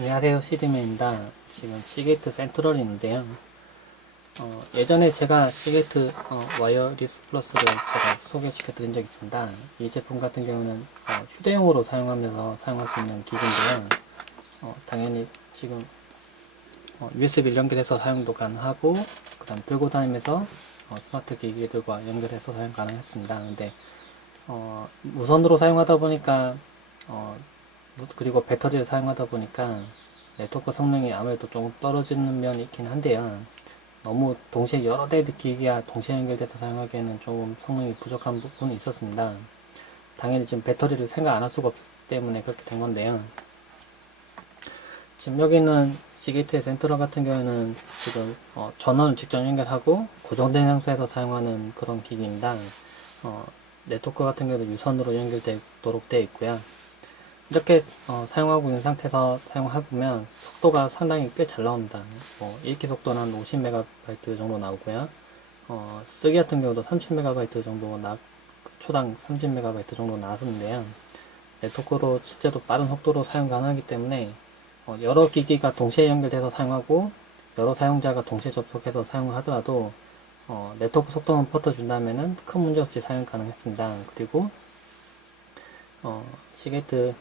안녕하세요, 시드맨입니다. 지금 시게이트 센트럴인데요. 예전에 제가 시게이트 와이어리스 플러스를 제가 소개시켜 드린 적이 있습니다. 이 제품 같은 경우는 휴대용으로 사용하면서 사용할 수 있는 기기인데요. 당연히 지금 USB를 연결해서 사용도 가능하고, 그 다음 들고 다니면서 스마트 기기들과 연결해서 사용 가능했습니다. 근데 무선으로 사용하다 보니까 그리고 배터리를 사용하다 보니까 네트워크 성능이 아무래도 조금 떨어지는 면이 있긴 한데요. 너무 동시에 여러 대의 기기가 동시에 연결돼서 사용하기에는 조금 성능이 부족한 부분이 있었습니다. 당연히 지금 배터리를 생각 안 할 수가 없기 때문에 그렇게 된 건데요. 지금 여기 있는 시게이트의 센트럴 같은 경우에는 지금 전원을 직접 연결하고 고정된 상태에서 사용하는 그런 기기입니다. 네트워크 같은 경우도 유선으로 연결되도록 되어 있고요. 이렇게 사용하고 있는 상태에서 사용해보면 속도가 상당히 꽤 잘 나옵니다. 읽기 속도는 한 50MB 정도 나오고요. 쓰기 같은 경우도 30MB 정도 초당 30MB 정도 나왔는데요. 네트워크로 실제로 빠른 속도로 사용 가능하기 때문에 여러 기기가 동시에 연결돼서 사용하고 여러 사용자가 동시에 접속해서 사용을 하더라도 네트워크 속도만 버텨준다면 큰 문제 없이 사용 가능했습니다. 그리고 시게이트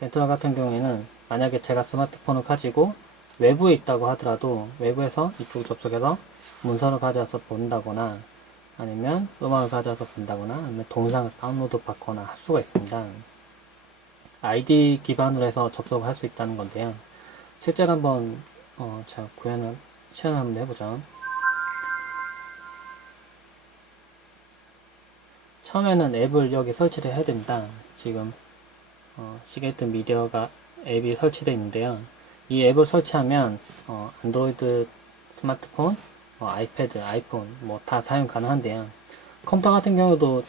센트럴 같은 경우에는 만약에 제가 스마트폰을 가지고 외부에 있다고 하더라도 외부에서 이쪽을 접속해서 문서를 가져와서 본다거나 아니면 음악을 가져와서 본다거나 아니면 동영상을 다운로드 받거나 할 수가 있습니다. 아이디 기반으로 해서 접속을 할 수 있다는 건데요. 실제로 한번 제가 시연을 한번 해보죠. 처음에는 앱을 여기 설치를 해야 됩니다. 지금 시게이트 미디어가 앱이 설치되어 있는데요. 이 앱을 설치하면 안드로이드 스마트폰, 아이패드, 아이폰 뭐 다 사용 가능한데요. 컴퓨터 같은 경우도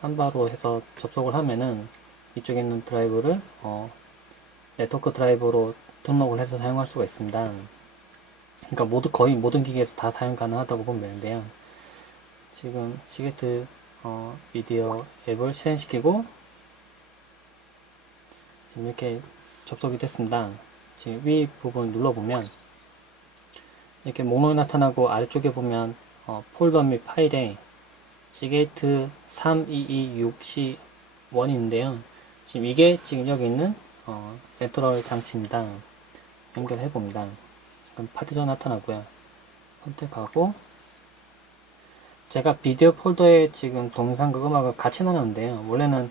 삼바로 해서 접속을 하면은 이쪽에 있는 드라이브를 네트워크 드라이브로 등록을 해서 사용할 수가 있습니다. 그러니까 거의 모든 기기에서 다 사용 가능하다고 보면 되는데요. 지금 시게이트 미디어 앱을 실행시키고 지금 이렇게 접속이 됐습니다. 지금 위 부분 눌러보면 이렇게 목록이 나타나고 아래쪽에 보면 폴더 및 파일에 시게이트 3226C1 인데요. 지금 이게 지금 여기 있는 센트럴 장치입니다. 연결해 봅니다. 그럼 파티션 나타나고요. 선택하고 제가 비디오 폴더에 지금 동영상과 음악을 같이 넣었는데요. 원래는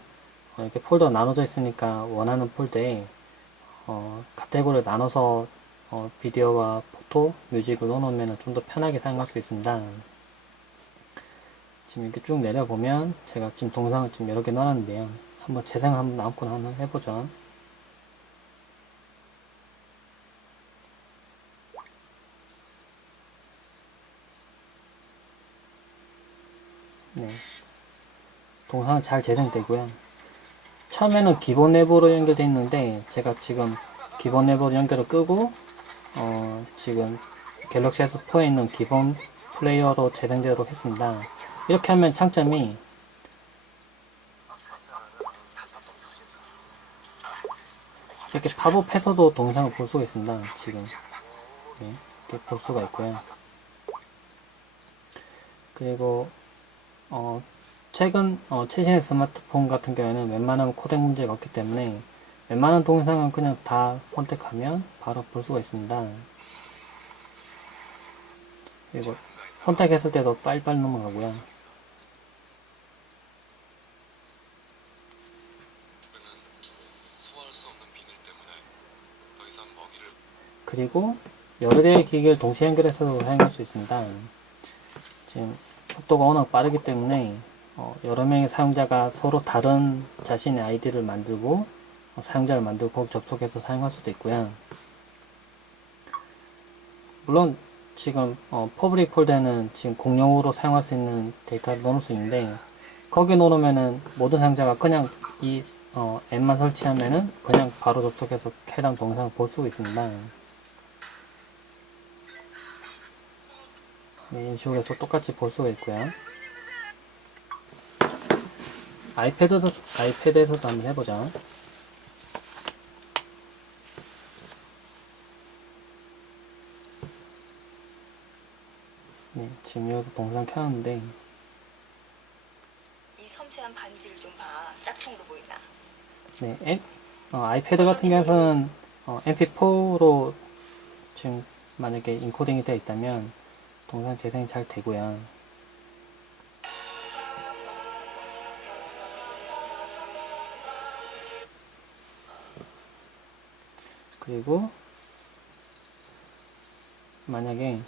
이렇게 폴더 나눠져 있으니까 원하는 폴더에 카테고리를 나눠서 비디오와 포토, 뮤직을 넣어놓으면 좀 더 편하게 사용할 수 있습니다. 지금 이렇게 쭉 내려보면 제가 지금 동영상을 좀 여러 개 넣어놨는데요. 한번 재생을 한번 아무거나 하나 해보죠. 네. 동영상은 잘 재생되고요. 처음에는 기본 앱으로 연결되어 있는데 제가 지금 기본 앱으로 연결을 끄고 지금 갤럭시 S4에 있는 기본 플레이어로 재생되도록 했습니다. 이렇게 하면 장점이 이렇게 팝업해서도 동영상을 볼 수가 있습니다. 지금 네, 이렇게 볼 수가 있고요. 그리고 최신의 스마트폰 같은 경우에는 웬만하면 코덱 문제가 없기 때문에 웬만한 동영상은 그냥 다 선택하면 바로 볼 수가 있습니다. 그리고 선택했을 때도 빨리빨리 넘어가고요. 그리고 여러 대의 기기를 동시에 연결해서 사용할 수 있습니다. 지금 속도가 워낙 빠르기 때문에 여러 명의 사용자가 서로 다른 자신의 아이디를 만들고 사용자를 만들고 거기 접속해서 사용할 수도 있고요. 물론 지금 퍼블릭 폴더에는 지금 공용으로 사용할 수 있는 데이터를 넣을 수 있는데 거기 넣으면은 모든 사용자가 그냥 이 앱만 설치하면은 그냥 바로 접속해서 해당 동영상을 볼 수 있습니다. 네, 이런 식으로 해서 똑같이 볼 수가 있고요. 아이패드에서도 한번 해보자. 네, 지금 여기서 동상 켜놨는데 이 섬세한 반지를 좀 봐. 짝퉁으로 보이나? 네, 아이패드 같은 경우에는 MP4로 지금 만약에 인코딩이 되어 있다면 동상 재생이 잘 되고요. 그리고 만약에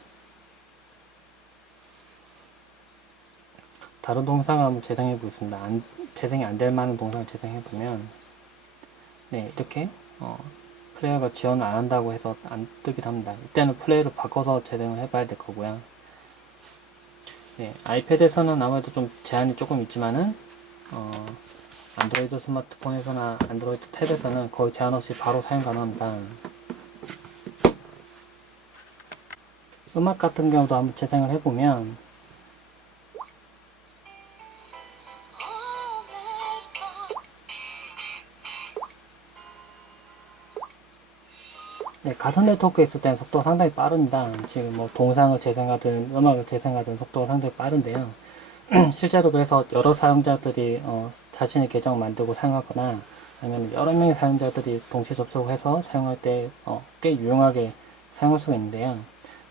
다른 동상을 한번 재생해 보겠습니다. 재생이 안 될 만한 동상을 재생해 보면 네, 이렇게 플레이어가 지원을 안 한다고 해서 안 뜨기도 합니다. 이때는 플레이를 바꿔서 재생을 해봐야 될 거고요. 네, 아이패드에서는 아무래도 좀 제한이 조금 있지만은 안드로이드 스마트폰에서나 안드로이드 탭에서는 거의 제한 없이 바로 사용 가능합니다. 음악 같은 경우도 한번 재생을 해보면 네, 같은 네트워크에 있을 때는 속도가 상당히 빠릅니다. 지금 뭐 동상을 재생하든 음악을 재생하든 속도가 상당히 빠른데요. 실제로 그래서 여러 사용자들이 자신의 계정을 만들고 사용하거나 아니면 여러 명의 사용자들이 동시에 접속해서 사용할 때 꽤 유용하게 사용할 수가 있는데요.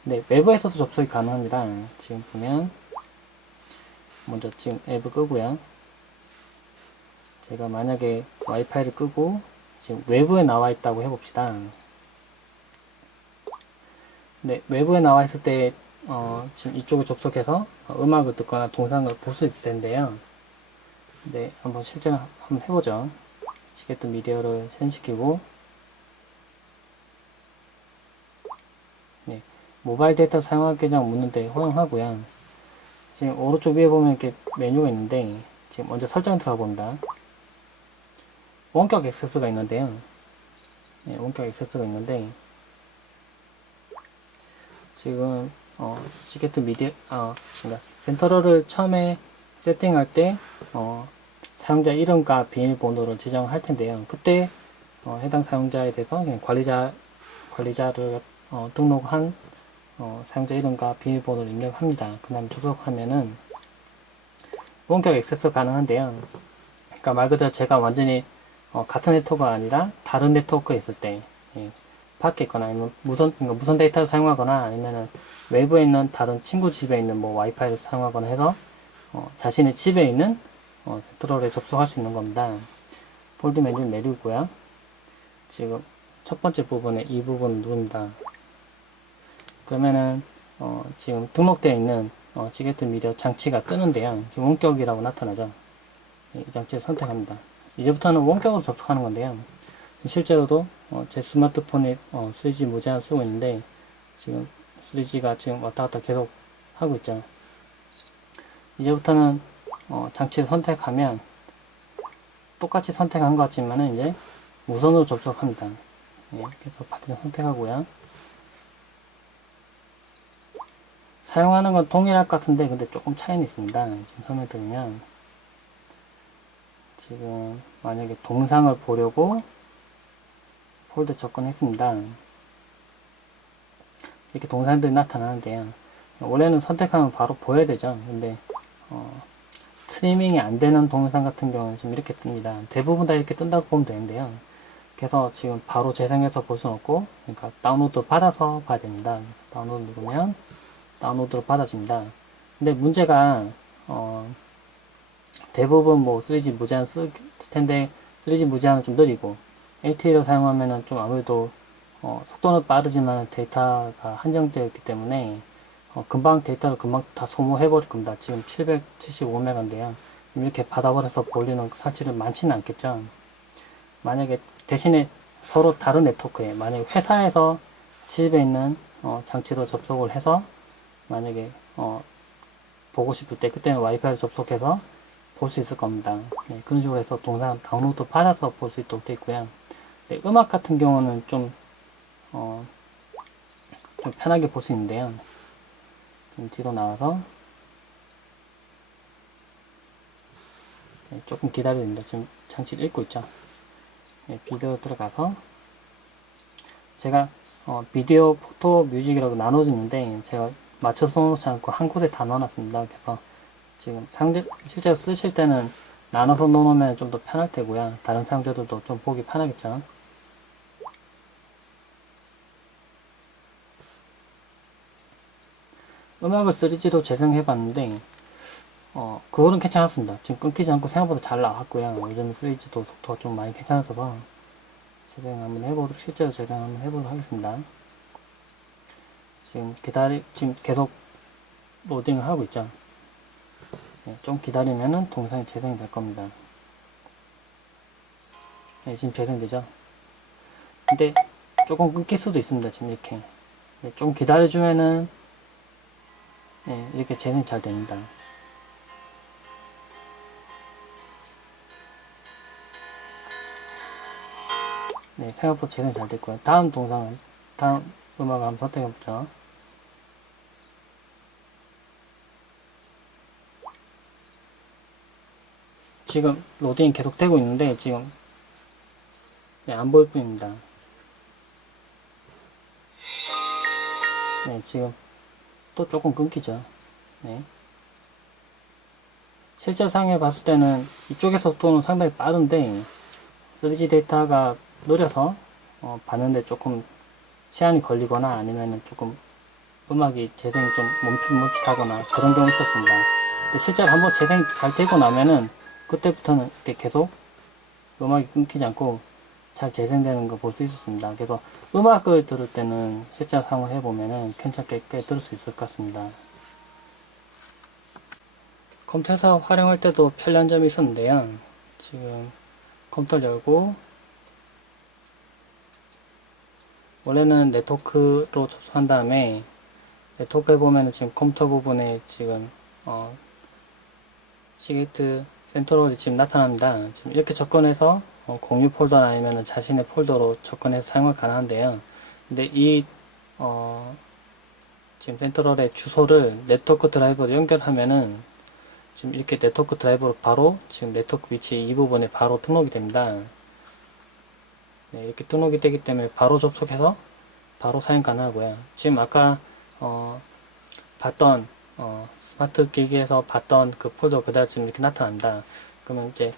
네, 외부에서도 접속이 가능합니다. 지금 보면 먼저 지금 앱을 끄고요. 제가 만약에 와이파이를 끄고 지금 외부에 나와 있다고 해봅시다. 네, 외부에 나와 있을 때 지금 이쪽에 접속해서 음악을 듣거나 동상을 볼 수 있을 텐데요. 네, 한번 실제로 한번 해보죠. 시계트 미디어를 현시키고 네, 모바일 데이터 사용하겠냐고 묻는데 허용하고요. 지금 오른쪽 위에 보면 이렇게 메뉴가 있는데 지금 먼저 설정 들어가 봅니다. 원격 액세스가 있는데요. 네, 원격 액세스가 있는데 지금 시계트 미디어 그러니까 센터럴을 처음에 세팅할 때 사용자 이름과 비밀번호를 지정할 텐데요. 그때 해당 사용자에 대해서 그냥 관리자를 등록한 사용자 이름과 비밀번호를 입력합니다. 그 다음에 접속하면은 원격 액세스 가능한데요. 그러니까 말 그대로 제가 완전히 같은 네트워크가 아니라 다른 네트워크에 있을 때 예, 밖에 있거나 아니면 그러니까 무선 데이터를 사용하거나 아니면은 외부에 있는 다른 친구 집에 있는 뭐 와이파이를 사용하거나 해서 자신의 집에 있는 센트럴에 접속할 수 있는 겁니다. 폴드 메뉴를 내리고요. 지금 첫 번째 부분에 이 부분을 누릅니다. 그러면은 지금 등록되어 있는 시계트 미디어 장치가 뜨는데요. 지금 원격이라고 나타나죠. 이 장치를 선택합니다. 이제부터는 원격으로 접속하는 건데요. 실제로도 제 스마트폰에 3G 무제한 쓰고 있는데 지금 3G가 지금 왔다 갔다 계속 하고 있죠. 이제부터는 장치를 선택하면 똑같이 선택한 것 같지만은 이제 무선으로 접속합니다. 예, 그래서 파트를 선택하고요. 사용하는 건 동일할 것 같은데 근데 조금 차이는 있습니다. 지금 설명드리면 지금 만약에 동상을 보려고 폴더 접근했습니다. 이렇게 동상들이 나타나는데요. 원래는 선택하면 바로 보여야 되죠. 근데 스트리밍이 안 되는 동영상 같은 경우는 지금 이렇게 뜹니다. 대부분 다 이렇게 뜬다고 보면 되는데요. 그래서 지금 바로 재생해서 볼 수는 없고, 그러니까 다운로드 받아서 봐야 됩니다. 다운로드 누르면 다운로드로 받아집니다. 근데 문제가 대부분 뭐 3G 무제한 쓸 텐데 3G 무제한은 좀 느리고 LTE를 사용하면은 좀 아무래도 속도는 빠르지만 데이터가 한정되어 있기 때문에 금방 데이터를 금방 다 소모해 버릴 겁니다. 지금 775메가인데요. 이렇게 받아버려서 볼리는 사실은 많지는 않겠죠. 만약에 대신에 서로 다른 네트워크에 만약에 회사에서 집에 있는 장치로 접속을 해서 만약에 보고 싶을 때 그때는 와이파이로 접속해서 볼 수 있을 겁니다. 네, 그런 식으로 해서 동상 다운로드 받아서 볼 수 있도록 되어 있고요. 네, 음악 같은 경우는 좀 편하게 볼 수 있는데요. 좀 뒤로 나와서 네, 조금 기다려야 됩니다. 지금 장치를 읽고 있죠. 네, 비디오 들어가서 제가 비디오, 포토, 뮤직이라고 나눠지는데 제가 맞춰서 넣어놓지 않고 한 곳에 다 넣어놨습니다. 그래서 지금 실제로 쓰실 때는 나눠서 넣어놓으면 좀 더 편할 테고요. 다른 사용자들도 좀 보기 편하겠죠. 음악을 3G로 재생해봤는데 그거는 괜찮았습니다. 지금 끊기지 않고 생각보다 잘 나왔고요. 요즘 3G도 속도가 좀 많이 괜찮아져서 실제로 재생 한번 해보도록 하겠습니다. 지금 계속 로딩을 하고 있죠. 네, 좀 기다리면은 동영상이 재생이 될 겁니다. 네, 지금 재생되죠. 근데 조금 끊길 수도 있습니다. 지금 이렇게. 네, 좀 기다려주면은, 네, 이렇게 재생이 잘 됩니다. 네, 생각보다 재생이 잘 됐고요. 다음 음악을 한번 선택해보죠. 지금 로딩이 계속 되고 있는데, 지금, 네, 안 보일 뿐입니다. 네, 지금 또 조금 끊기죠. 네. 실제 사용해 봤을 때는 이쪽의 속도는 상당히 빠른데 3G 데이터가 느려서 봤는데 조금 시간이 걸리거나 아니면은 조금 음악이 재생이 좀 멈칫멈칫하거나 그런 경우 있었습니다. 근데 실제로 한번 재생이 잘 되고 나면은 그때부터는 이렇게 계속 음악이 끊기지 않고 잘 재생되는 거 볼 수 있었습니다. 그래서 음악을 들을 때는 실제 사용을 해보면은 괜찮게 꽤 들을 수 있을 것 같습니다. 컴퓨터에서 활용할 때도 편리한 점이 있었는데요. 지금 컴퓨터를 열고 원래는 네트워크로 접속한 다음에 네트워크에 보면은 지금 컴퓨터 부분에 지금 시게이트 센트럴이 지금 나타납니다. 지금 이렇게 접근해서 공유 폴더나 아니면 자신의 폴더로 접근해서 사용이 가능한데요. 근데 지금 센트럴의 주소를 네트워크 드라이버로 연결하면은 지금 이렇게 네트워크 드라이버로 바로 지금 네트워크 위치 이 부분에 바로 등록이 됩니다. 네, 이렇게 등록이 되기 때문에 바로 접속해서 바로 사용 가능하고요. 지금 아까 봤던 스마트 기기에서 봤던 그 폴더 그대로 지금 이렇게 나타난다. 그러면 이제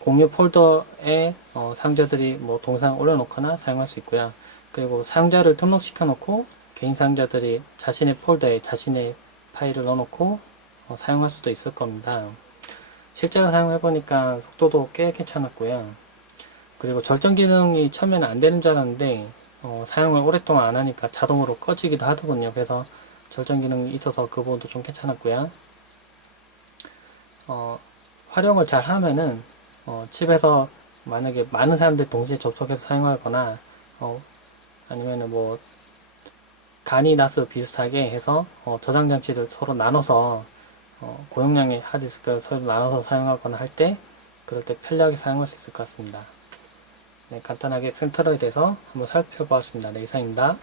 공유 폴더에 사용자들이 뭐 동영상 올려놓거나 사용할 수 있고요. 그리고 사용자를 등록시켜 놓고 개인 사용자들이 자신의 폴더에 자신의 파일을 넣어놓고 사용할 수도 있을 겁니다. 실제로 사용해보니까 속도도 꽤 괜찮았고요. 그리고 절전 기능이 처음에는 안 되는 줄 알았는데 사용을 오랫동안 안 하니까 자동으로 꺼지기도 하더군요. 그래서 절전 기능이 있어서 그 부분도 좀 괜찮았고요. 활용을 잘 하면은 집에서 만약에 많은 사람들이 동시에 접속해서 사용하거나 아니면은 뭐 간이 나스 비슷하게 해서 저장 장치를 서로 나눠서 고용량의 하드디스크를 서로 나눠서 사용하거나 할 때 그럴 때 편리하게 사용할 수 있을 것 같습니다. 네, 간단하게 센트럴에 대해서 한번 살펴보았습니다. 네, 이상입니다.